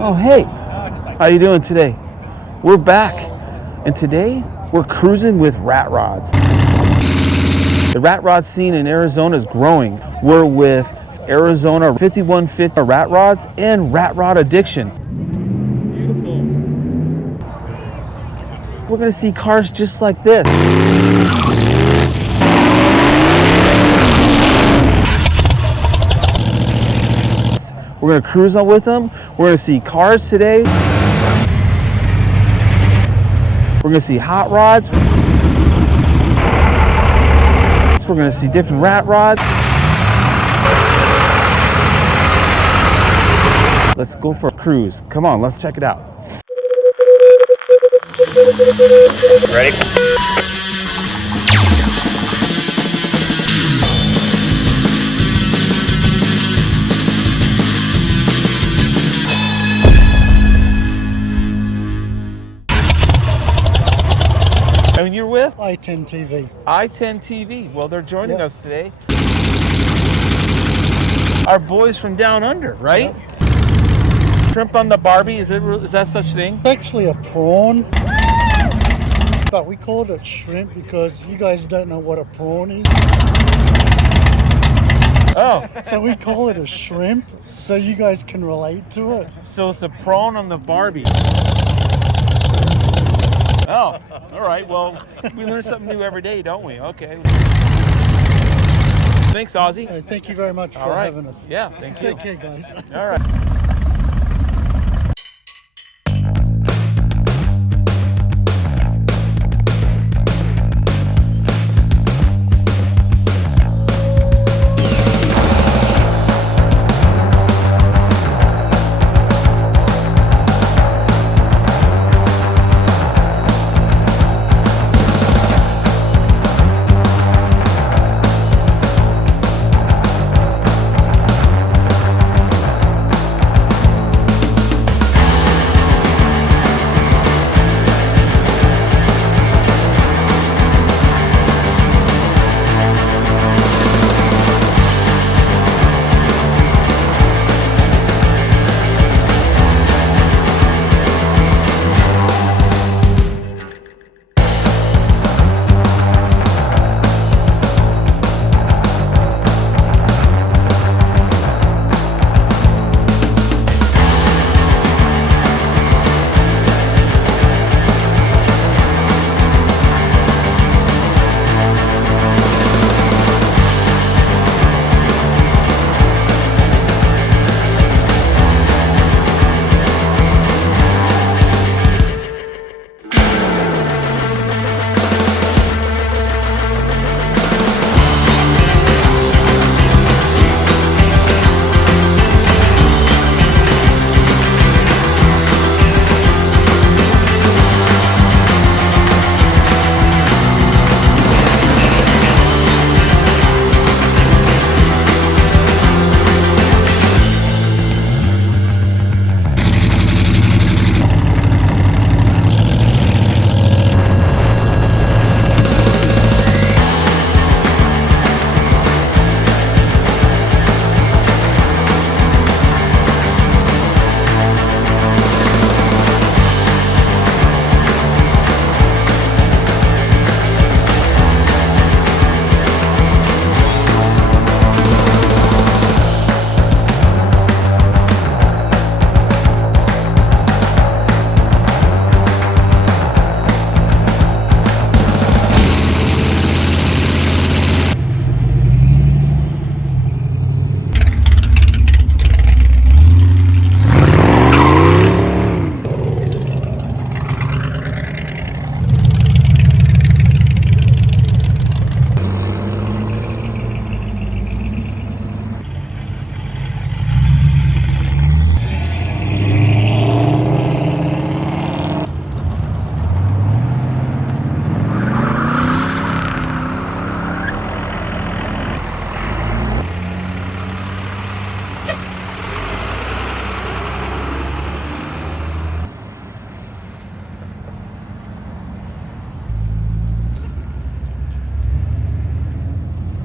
Oh, hey, how you doing today? We're back, and today we're cruising with rat rods. The rat rod scene in Arizona is growing. We're with Arizona 5150 rat rods and rat rod addiction. Beautiful. We're gonna see cars just like this. We're gonna cruise on with them. We're gonna see cars today. We're gonna see hot rods. We're gonna see different rat rods. Let's go for a cruise. Come on, let's check it out. Ready? And you're with I-10 TV. I-10 TV. Well, they're joining us today. Our boys from down under, right? Shrimp on the Barbie, is that such thing? It's actually a prawn, but we called it shrimp because you guys don't know what a prawn is. Oh, So we call it a shrimp so you guys can relate to it. so it's a prawn on the Barbie. Oh, all right. Well, we learn something new every day, don't we? Okay. Thanks, Ozzy. Hey, thank you very much for All right. having us. Yeah, thank you. Take care, guys. All right.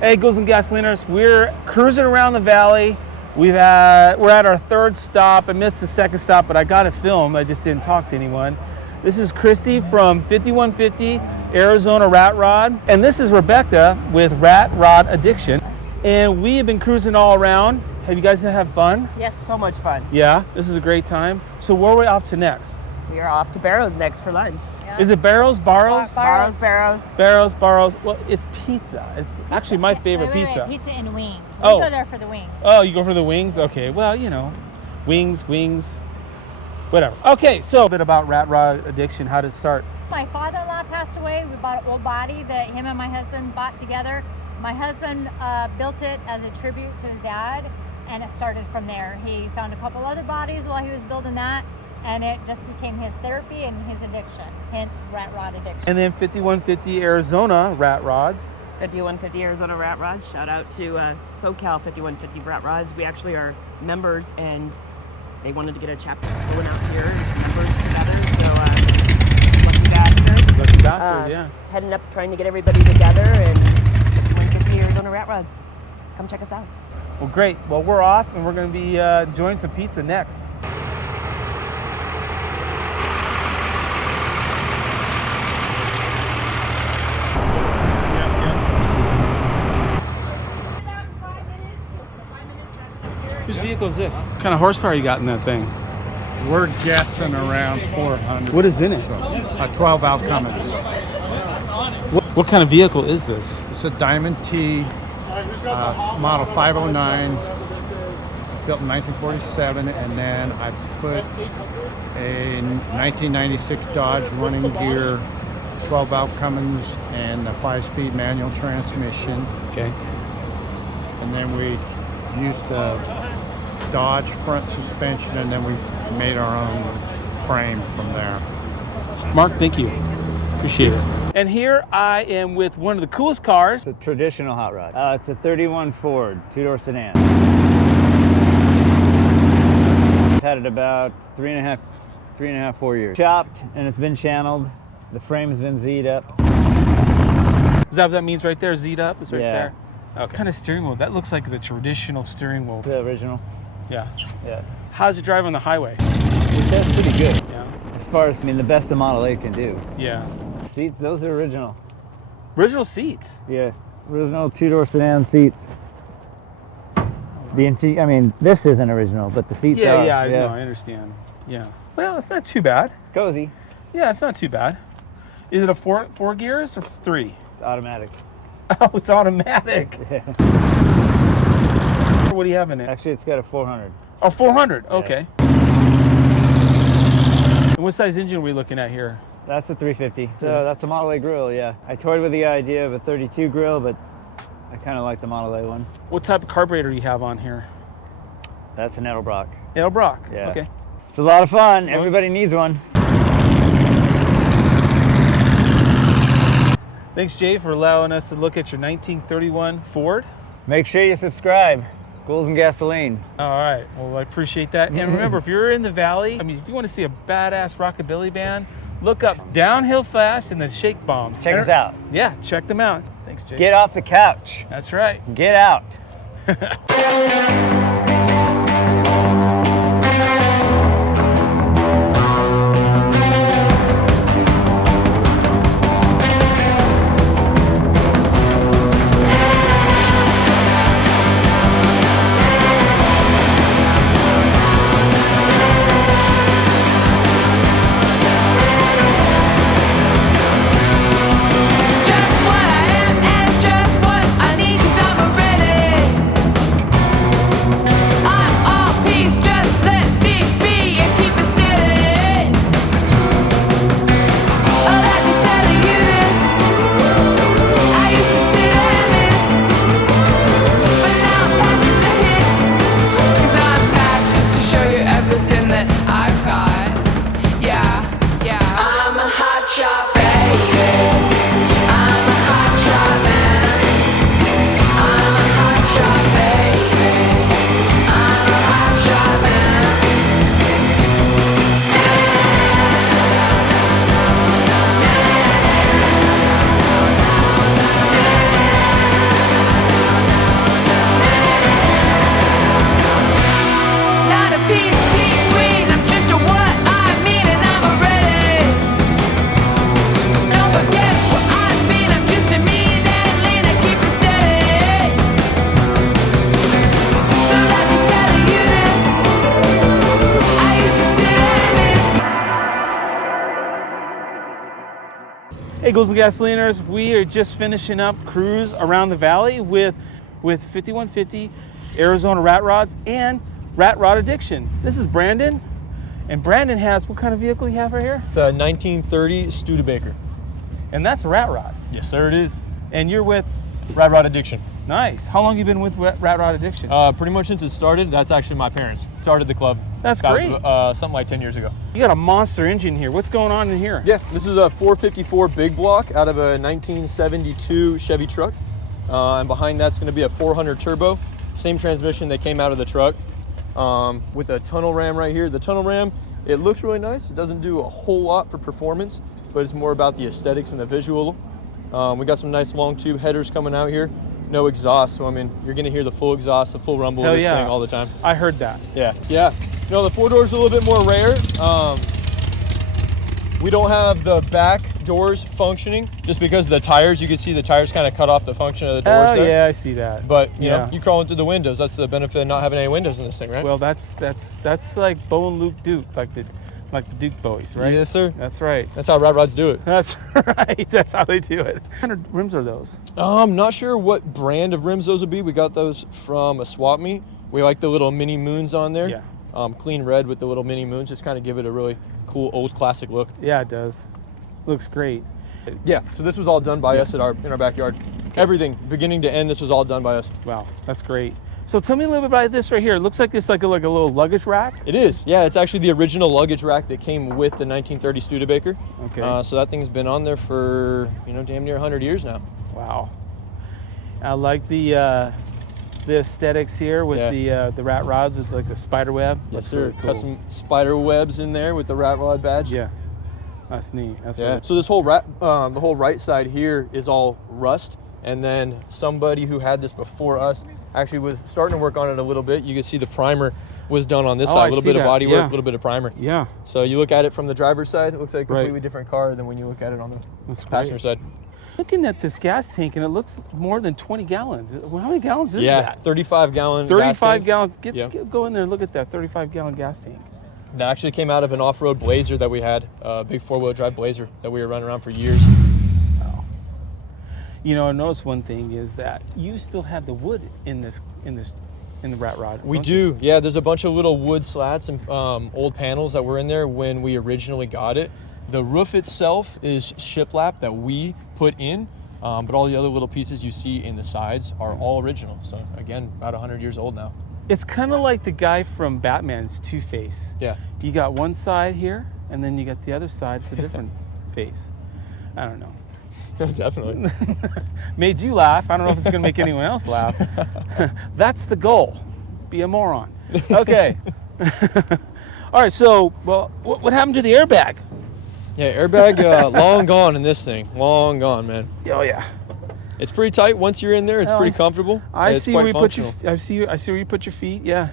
Hey, Goes and Gasoliners, we're cruising around the valley We're at our third stop. I missed the second stop, but I got it filmed. I just didn't talk to anyone. This is Christy from 5150 Arizona Rat Rod. And this is Rebecca with Rat Rod Addiction. And we have been cruising all around. Have you guys had fun? Yes, so much fun. Yeah, this is a great time. So where are we off to next? We are off to Barrows next for lunch. Yeah. Is it Barrows? Barrows? Barrows. Barrows, Barrows. Well, it's pizza. It's actually my favorite pizza. Pizza and wings. We Oh. go there for the wings. Oh, you go for the wings? Okay, well, you know, wings, whatever. Okay, so a bit about Rat Rod Addiction. How did it start? My father-in-law passed away. We bought an old body that him and my husband bought together. My husband built it as a tribute to his dad, and it started from there. He found a couple other bodies while he was building that, and it just became his therapy and his addiction, hence Rat Rod Addiction. And then 5150 Arizona Rat Rods. 5150 Arizona Rat Rods. Shout out to SoCal 5150 Rat Rods. We actually are members, and they wanted to get a chapter going out here and members together. So lucky bastard. Lucky bastard, yeah. It's heading up trying to get everybody together, and 5150 Arizona Rat Rods. Come check us out. Well, great. Well, we're off, and we're going to be enjoying some pizza next. Whose vehicle is this? What kind of horsepower you got in that thing? We're guessing around 400. What is in it? A 12 valve Cummins. What kind of vehicle is this? It's a Diamond T, model 509, built in 1947, and then I put a 1996 Dodge running gear, 12 valve Cummins, and a 5-speed manual transmission. Okay. And then we used the Dodge front suspension, and then we made our own frame from there. Mark, thank you. Appreciate it. And here I am with one of the coolest cars. It's a traditional hot rod. It's a 31 Ford, two-door sedan. I've had it about three and a half, 4 years. Chopped, and it's been channeled. The frame's been Z'd up. Is that what that means right there? Z'd up? It's right Yeah. there. Okay. What kind of steering wheel? That looks like the traditional steering wheel. The original. Yeah. Yeah. How's it drive on the highway? It does pretty good. Yeah. As far as, the best the Model A can do. Yeah. Seats, those are original. Original seats. Yeah. Original two-door sedan seats. This isn't original, but the seats Yeah, are. yeah, I know, I understand. Yeah. Well, it's not too bad. It's cozy. Yeah, it's not too bad. Is it a four gears or 3? It's automatic. Oh, it's automatic. Yeah. What do you have in it? Actually, it's got a 400. Oh, 400. Okay. And what size engine are we looking at here? That's a 350. So that's a Model A grill, yeah. I toyed with the idea of a 32 grill, but I kind of like the Model A one. What type of carburetor do you have on here? That's an Edelbrock. Edelbrock. Yeah. Okay. It's a lot of fun. Everybody needs one. Thanks, Jay, for allowing us to look at your 1931 Ford. Make sure you subscribe. Ghouls and Gasoline. All right. Well, I appreciate that. And remember, if you're in the Valley, if you want to see a badass rockabilly band, look up Downhill Fast and the Shake Bomb. Check us out. Yeah, check them out. Thanks, Jay. Get off the couch. That's right. Get out. Hey, Goes the Gasoliners, we are just finishing up cruise around the valley with 5150 Arizona Rat Rods and Rat Rod Addiction. This is Brandon, and Brandon has, what kind of vehicle you have right here? It's a 1930 Studebaker. And that's a Rat Rod. Yes, sir, it is. And you're with, Rat Rod Addiction. nice. How long you been with Rat Rod Addiction? Pretty much since it started. That's actually my parents. Started the club. That's about, great. Something like 10 years ago. You got a monster engine here. What's going on in here? Yeah, this is a 454 big block out of a 1972 Chevy truck. And behind that's going to be a 400 turbo. Same transmission that came out of the truck. With a tunnel ram right here. The tunnel ram, it looks really nice. It doesn't do a whole lot for performance, but it's more about the aesthetics and the visual. We got some nice long tube headers coming out here. No exhaust, so I mean, you're gonna hear the full exhaust, the full rumble of this thing all the time. I heard that. Yeah. No, the 4 doors are a little bit more rare. We don't have the back doors functioning just because of the tires. You can see the tires kind of cut off the function of the doors there. Yeah, I see that. But you know, you crawling through the windows. That's the benefit of not having any windows in this thing, right? Well, that's like Bo and Luke Duke, like the Duke boys, right? Yes, sir. That's right. That's how Rat Rods do it. That's right. That's how they do it. What kind of rims are those? I'm not sure what brand of rims those would be. We got those from a swap meet. We like the little mini moons on there. Yeah. Clean red with the little mini moons, just kind of give it a really cool old classic look. Yeah, it does. Looks great. Yeah, so this was all done by us in our backyard. Everything, beginning to end, this was all done by us. Wow, that's great. So tell me a little bit about this right here. It looks like this like a little luggage rack. It is, yeah. It's actually the original luggage rack that came with the 1930 Studebaker. Okay. So that thing's been on there for, damn near 100 years now. Wow. I like the aesthetics here with the Rat Rods with like the spider web. Yes, That's sir. really cool. Custom spider webs in there with the Rat Rod badge. Yeah. That's neat. That's Yeah. really So this whole the whole right side here is all rust, and then somebody who had this before us actually was starting to work on it a little bit. You can see the primer was done on this side, a little bit of body work, a little bit of primer. Yeah. So you look at it from the driver's side, it looks like a completely different car than when you look at it on the passenger side. Looking at this gas tank, and it looks more than 20 gallons. Well, how many gallons is Yeah, that? 35 gallon. 35 gallons. Go in there and look at that 35-gallon gas tank. That actually came out of an off-road Blazer that we had, a big 4-wheel drive Blazer that we were running around for years. Wow. You know, I noticed one thing is that you still have the wood in the Rat Rod. We do, yeah. There's a bunch of little wood slats and old panels that were in there when we originally got it. The roof itself is shiplap that we put in, but all the other little pieces you see in the sides are all original. So again, about 100 years old now. It's kind of like the guy from Batman's Two-Face. Yeah. You got one side here, and then you got the other side. It's a different face. I don't know. Definitely. Made you laugh. I don't know if it's going to make anyone else laugh. That's the goal. Be a moron. Okay. All right, so, well, what happened to the airbag? Yeah, airbag long gone in this thing. Long gone, man. Oh, yeah. It's pretty tight. Once you're in there, it's pretty comfortable. I it's see quite where you functional. put your. I see where you put your feet. Yeah.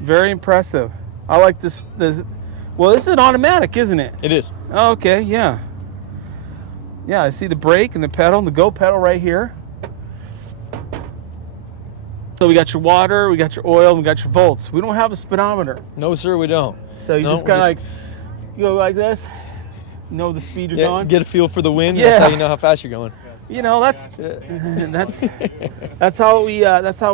Very impressive. I like this. Well, this is an automatic, isn't it? It is. Oh, okay. Yeah. Yeah, I see the brake and the pedal and the go pedal right here. So we got your water, we got your oil, and we got your volts. We don't have a speedometer. No, sir, we don't. So you just kind of like, you go like this, know the speed you're going. Get a feel for the wind. Yeah. That's how you know how fast you're going. You know, that's how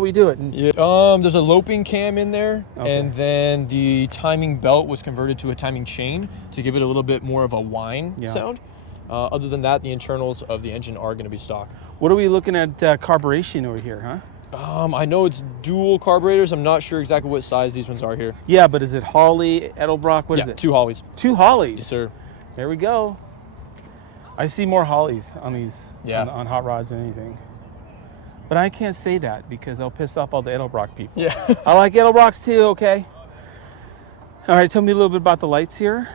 we do it. Yeah. There's a loping cam in there, and then the timing belt was converted to a timing chain to give it a little bit more of a whine sound. Other than that, the internals of the engine are going to be stock. What are we looking at carburation over here, huh? I know it's dual carburetors. I'm not sure exactly what size these ones are here. Yeah, but is it Holley, Edelbrock? What is it? 2 Holleys. 2 Holleys? Yes, sir. There we go. I see more Holleys on these on hot rods than anything. But I can't say that because I'll piss off all the Edelbrock people. Yeah. I like Edelbrocks too, okay? All right, tell me a little bit about the lights here.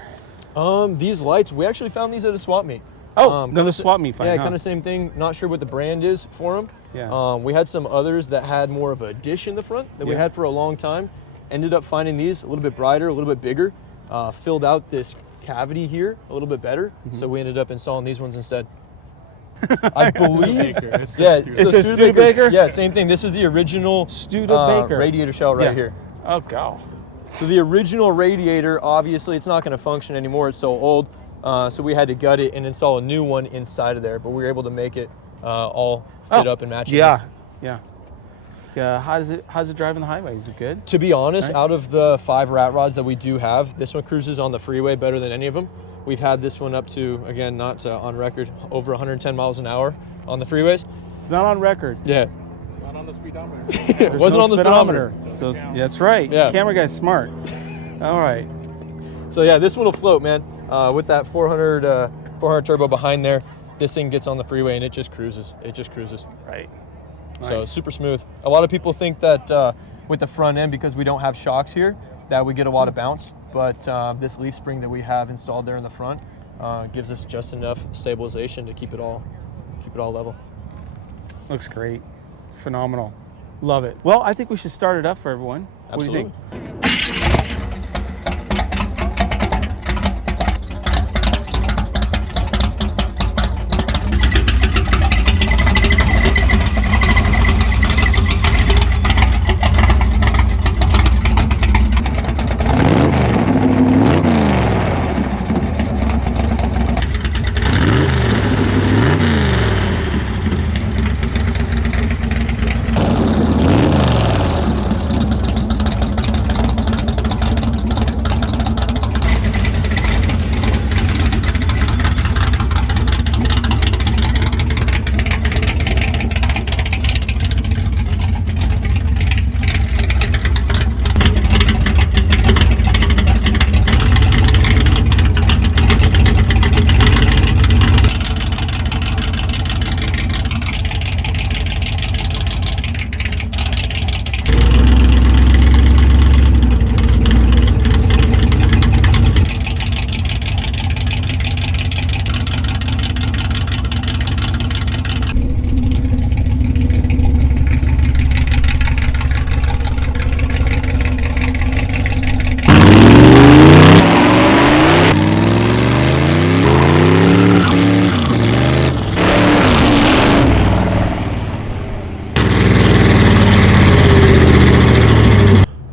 These lights, we actually found these at a swap meet. Oh, another swap meet find. Yeah, kind of same thing. Not sure what the brand is for them. Yeah. We had some others that had more of a dish in the front that we had for a long time. Ended up finding these a little bit brighter, a little bit bigger. Filled out this cavity here a little bit better. So we ended up installing these ones instead. I believe. It's a Studebaker? Yeah, same thing. This is the original Studebaker radiator shell right here. Oh, God. So the original radiator, obviously, it's not going to function anymore. It's so old. So we had to gut it and install a new one inside of there, but we were able to make it all fit up and match. Yeah, yeah. How's it drive on the highway? Is it good? To be honest, Nice. out of the 5 Rat Rods that we do have, this one cruises on the freeway better than any of them. We've had this one up to, again, not on record, over 110 miles an hour on the freeways. It's not on record. Yeah. It's not on the speedometer. It wasn't on the speedometer. So that's right. Yeah. Camera guy's smart. All right. So yeah, this one will float, man. With that 400 turbo behind there, this thing gets on the freeway and it just cruises. It just cruises. Right. So Nice. super smooth. A lot of people think that with the front end, because we don't have shocks here, that we get a lot of bounce. But this leaf spring that we have installed there in the front gives us just enough stabilization to keep it all level. Looks great. Phenomenal. Love it. Well, I think we should start it up for everyone. Absolutely. What do you think?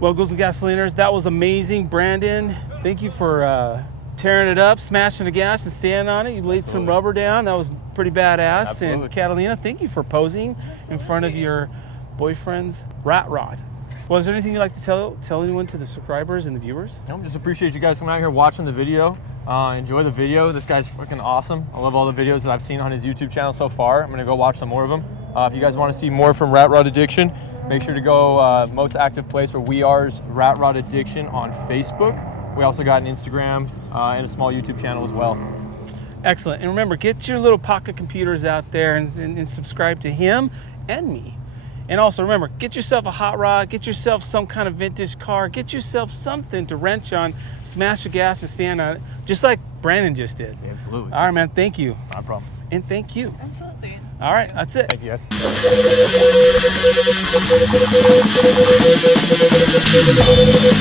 Well, Goes and Gasoliners, that was amazing. Brandon, thank you for tearing it up, smashing the gas and standing on it. You laid some rubber down. That was pretty badass. Absolutely. And Catalina, thank you for posing in front of your boyfriend's Rat Rod. Well, is there anything you'd like to tell anyone, to the subscribers and the viewers? I just appreciate you guys coming out here watching the video. Enjoy the video. This guy's freaking awesome. I love all the videos that I've seen on his YouTube channel so far. I'm gonna go watch some more of them. If you guys want to see more from Rat Rod Addiction, make sure to go most active place where we are is Rat Rod Addiction on Facebook. We also got an Instagram and a small YouTube channel as well. Excellent. And remember, get your little pocket computers out there and subscribe to him and me. And also remember, get yourself a hot rod, get yourself some kind of vintage car, get yourself something to wrench on, smash the gas and stand on it, just like Brandon just did. Absolutely. All right, man, thank you. No problem. And thank you. Absolutely. All right, that's it. Thank you, guys.